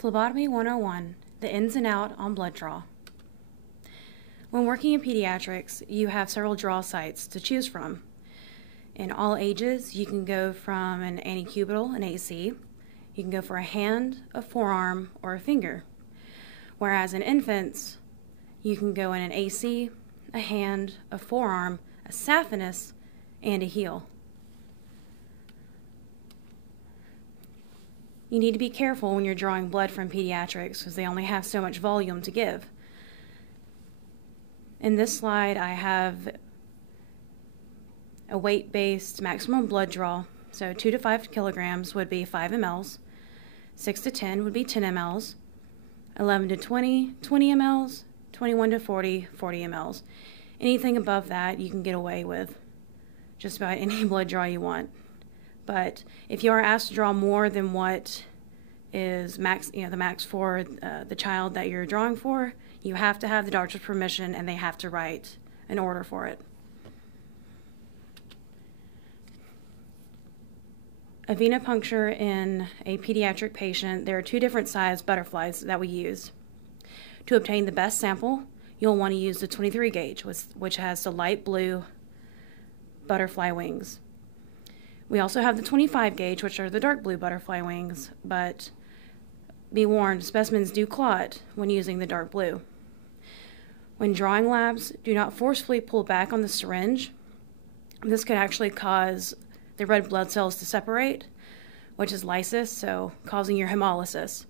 Phlebotomy 101, the ins and out on blood draw. When working in pediatrics, you have several draw sites to choose from. In all ages, you can go from an antecubital, an AC. You can go for a hand, a forearm, or a finger. Whereas in infants, you can go in an AC, a hand, a forearm, a saphenous, and a heel. You need to be careful when you're drawing blood from pediatrics because they only have so much volume to give. In this slide, I have a weight-based maximum blood draw. So 2 to 5 kilograms would be 5 mLs, 6 to 10 would be 10 mLs, 11 to 20, 20 mLs, 21 to 40, 40 mLs. Anything above that you can get away with just about any blood draw you want. But if you are asked to draw more than what is max, the max for the child that you're drawing for, you have to have the doctor's permission and they have to write an order for it. A venipuncture in a pediatric patient, there are 2 different size butterflies that we use. To obtain the best sample, you'll want to use the 23 gauge, which has the light blue butterfly wings. We also have the 25 gauge, which are the dark blue butterfly wings, but be warned, specimens do clot when using the dark blue. When drawing labs, do not forcefully pull back on the syringe. This could actually cause the red blood cells to separate, which is lysis, so causing your hemolysis.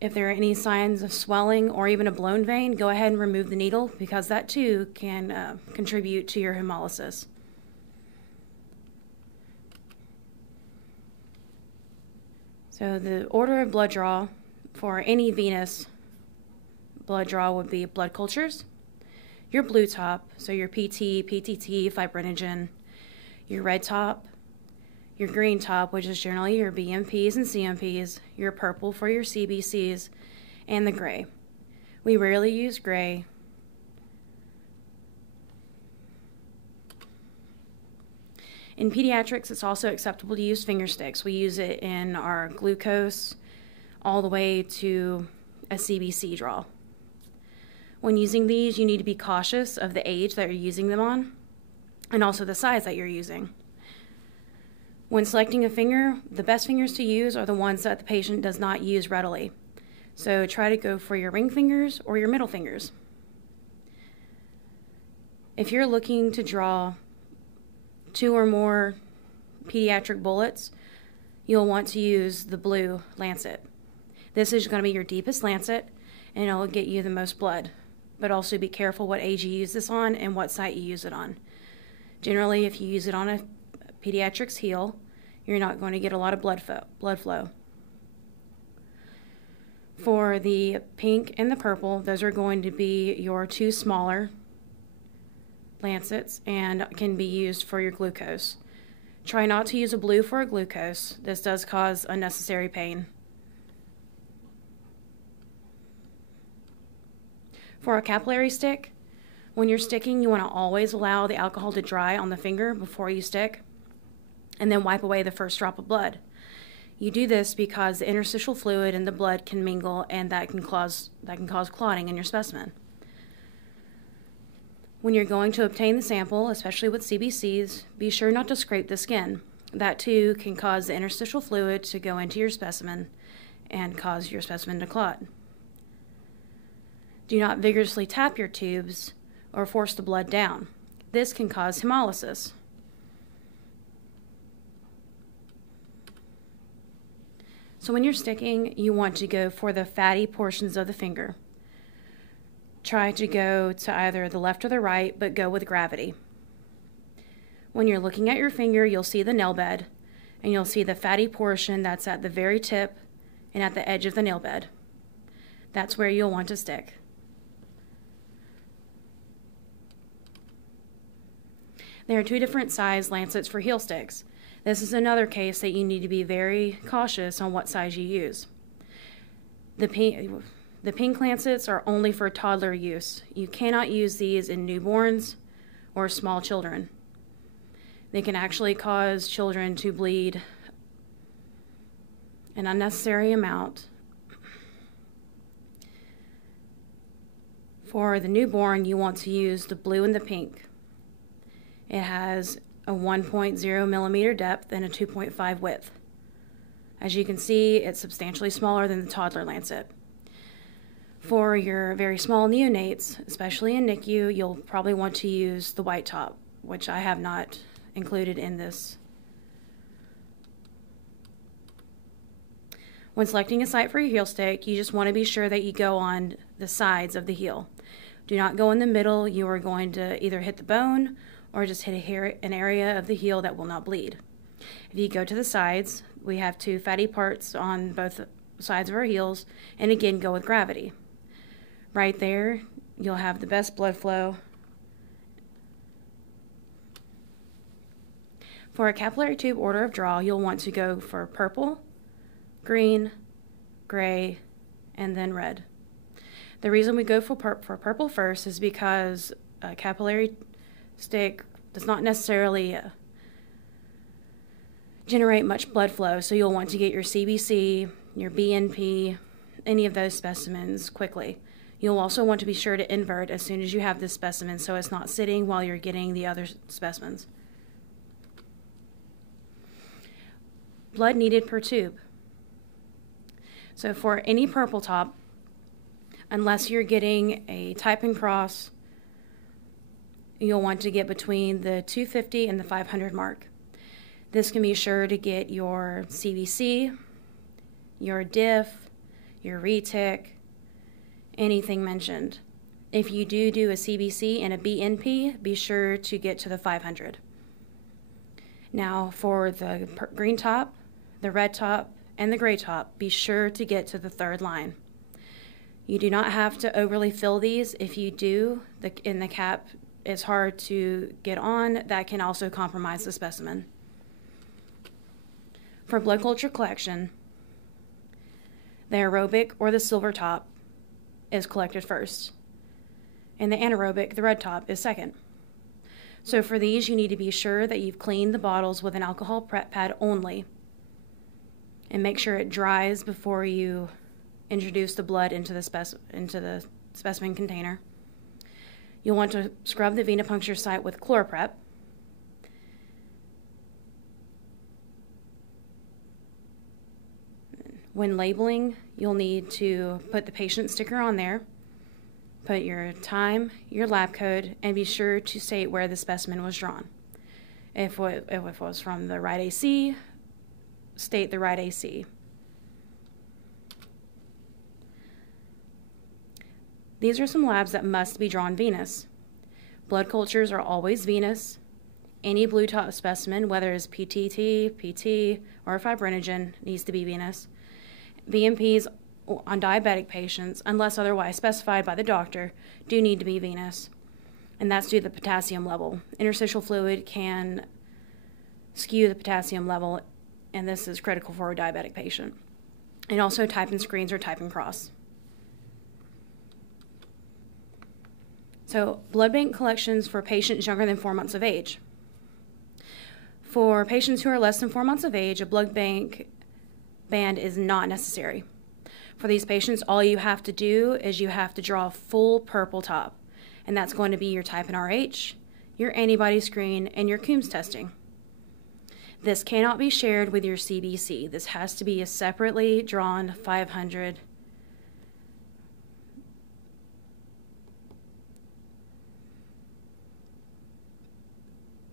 If there are any signs of swelling or even a blown vein, go ahead and remove the needle because that too can contribute to your hemolysis. So the order of blood draw for any venous blood draw would be blood cultures, your blue top, so your PT, PTT, fibrinogen, your red top, your green top, which is generally your BMPs and CMPs, your purple for your CBCs, and the gray. We rarely use gray. In pediatrics, it's also acceptable to use finger sticks. We use it in our glucose all the way to a CBC draw. When using these, you need to be cautious of the age that you're using them on and also the size that you're using. When selecting a finger, the best fingers to use are the ones that the patient does not use readily. So try to go for your ring fingers or your middle fingers. If you're looking to draw 2 or more pediatric bullets, you'll want to use the blue lancet. This is going to be your deepest lancet and it'll get you the most blood. But also be careful what age you use this on and what site you use it on. Generally, if you use it on a pediatric's heel, you're not going to get a lot of blood flow. For the pink and the purple, those are going to be your 2 smaller lancets and can be used for your glucose. Try not to use a blue for a glucose. This does cause unnecessary pain. For a capillary stick, when you're sticking, you want to always allow the alcohol to dry on the finger before you stick, and then wipe away the first drop of blood. You do this because the interstitial fluid and the blood can mingle, and that can cause clotting in your specimen. When you're going to obtain the sample, especially with CBCs, be sure not to scrape the skin. That too can cause the interstitial fluid to go into your specimen and cause your specimen to clot. Do not vigorously tap your tubes or force the blood down. This can cause hemolysis. So when you're sticking, you want to go for the fatty portions of the finger. Try to go to either the left or the right, but go with gravity. When you're looking at your finger, you'll see the nail bed, and you'll see the fatty portion that's at the very tip and at the edge of the nail bed. That's where you'll want to stick. There are 2 different size lancets for heel sticks. This is another case that you need to be very cautious on what size you use. The pink lancets are only for toddler use. You cannot use these in newborns or small children. They can actually cause children to bleed an unnecessary amount. For the newborn, you want to use the blue and the pink. It has a 1.0 millimeter depth and a 2.5 width. As you can see, it's substantially smaller than the toddler lancet. For your very small neonates, especially in NICU, you'll probably want to use the white top, which I have not included in this. When selecting a site for your heel stick, you just want to be sure that you go on the sides of the heel. Do not go in the middle. You are going to either hit the bone or just hit an area of the heel that will not bleed. If you go to the sides, we have two fatty parts on both sides of our heels, and again, go with gravity. Right there, you'll have the best blood flow. For a capillary tube order of draw, you'll want to go for purple, green, gray, and then red. The reason we go for purple first is because a capillary stick does not necessarily generate much blood flow, so you'll want to get your CBC, your BNP, any of those specimens quickly. You'll also want to be sure to invert as soon as you have this specimen so it's not sitting while you're getting the other specimens. Blood needed per tube. So for any purple top, unless you're getting a type and cross, you'll want to get between the 250 and the 500 mark. This can be sure to get your CBC, your diff, your retic, anything mentioned. If you do a CBC and a BNP, be sure to get to the 500. Now for the green top, the red top, and the gray top, be sure to get to the third line. You do not have to overly fill these. If you do, in the cap, it's hard to get on. That can also compromise the specimen. For blood culture collection, the aerobic or the silver top is collected first, and the anaerobic, the red top, is second. So for these, you need to be sure that you've cleaned the bottles with an alcohol prep pad only, and make sure it dries before you introduce the blood into the specimen container. You'll want to scrub the venipuncture site with ChloroPrep. When labeling, you'll need to put the patient sticker on there, put your time, your lab code, and be sure to state where the specimen was drawn. If it was from the right AC, state the right AC. These are some labs that must be drawn venous. Blood cultures are always venous. Any blue top specimen, whether it's PTT, PT, or fibrinogen, needs to be venous. BMPs on diabetic patients, unless otherwise specified by the doctor, do need to be venous, and that's due to the potassium level. Interstitial fluid can skew the potassium level, and this is critical for a diabetic patient. And also type and screens or type and cross. So blood bank collections for patients younger than 4 months of age. For patients who are less than 4 months of age, a blood bank band is not necessary. For these patients, all you have to do is you have to draw a full purple top, and that's going to be your type and RH, your antibody screen, and your Coombs testing. This cannot be shared with your CBC. This has to be a separately drawn 500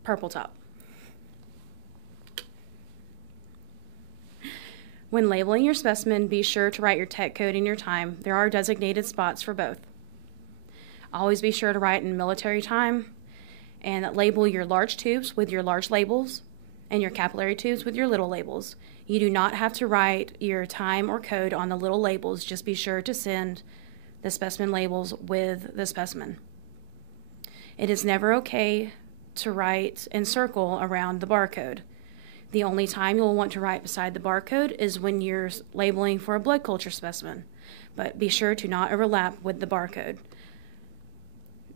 purple top. When labeling your specimen, be sure to write your tech code and your time. There are designated spots for both. Always be sure to write in military time and label your large tubes with your large labels and your capillary tubes with your little labels. You do not have to write your time or code on the little labels. Just be sure to send the specimen labels with the specimen. It is never okay to write and circle around the barcode. The only time you'll want to write beside the barcode is when you're labeling for a blood culture specimen, but be sure to not overlap with the barcode.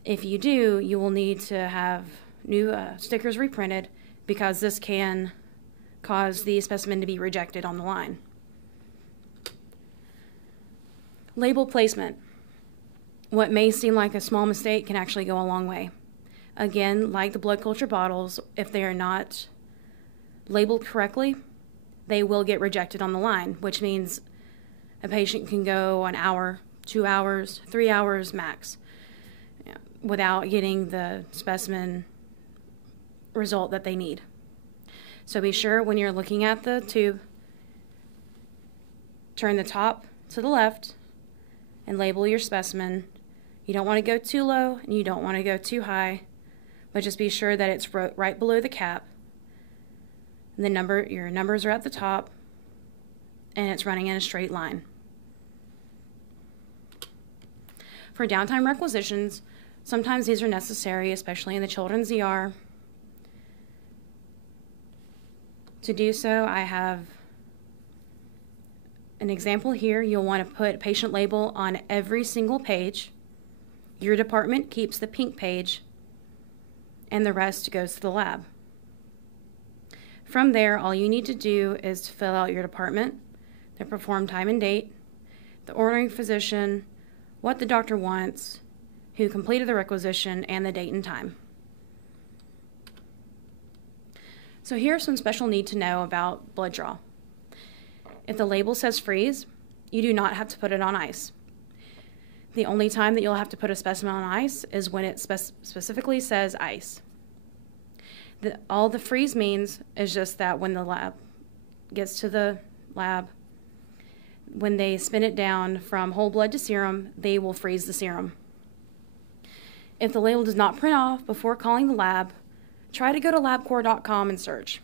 If you do, you will need to have new stickers reprinted because this can cause the specimen to be rejected on the line. Label placement. What may seem like a small mistake can actually go a long way. Again, like the blood culture bottles, if they are not labeled correctly, they will get rejected on the line, which means a patient can go an hour, 2 hours, 3 hours max without getting the specimen result that they need. So be sure when you're looking at the tube, turn the top to the left and label your specimen. You don't want to go too low and you don't want to go too high, but just be sure that it's right below the cap. And your numbers are at the top and it's running in a straight line. For downtime requisitions, sometimes these are necessary, especially in the children's ER. To do so, I have an example here. You'll want to put a patient label on every single page. Your department keeps the pink page, and the rest goes to the lab. From there, all you need to do is fill out your department, the performed time and date, the ordering physician, what the doctor wants, who completed the requisition, and the date and time. So here are some special need to know about blood draw. If the label says freeze, you do not have to put it on ice. The only time that you'll have to put a specimen on ice is when it specifically says ice. All the freeze means is just that when the lab gets to the lab, when they spin it down from whole blood to serum, they will freeze the serum. If the label does not print off before calling the lab, try to go to labcorps.com and search.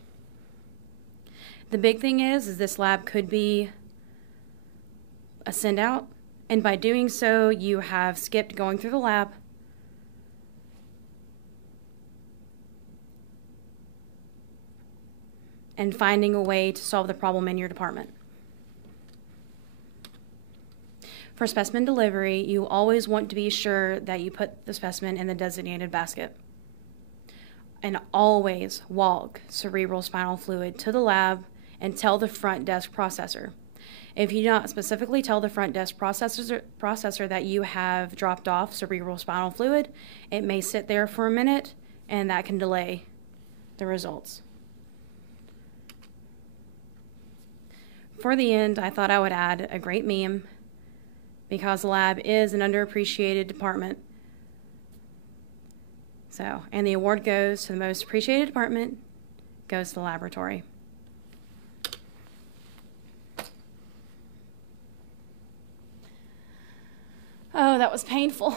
The big thing is this lab could be a send out, and by doing so, you have skipped going through the lab and finding a way to solve the problem in your department. For specimen delivery, you always want to be sure that you put the specimen in the designated basket. And always walk cerebral spinal fluid to the lab and tell the front desk processor. If you do not specifically tell the front desk processor that you have dropped off cerebral spinal fluid, it may sit there for a minute and that can delay the results. For the end, I thought I would add a great meme because the lab is an underappreciated department. So, and the award goes to the most appreciated department, goes to the laboratory. Oh, that was painful.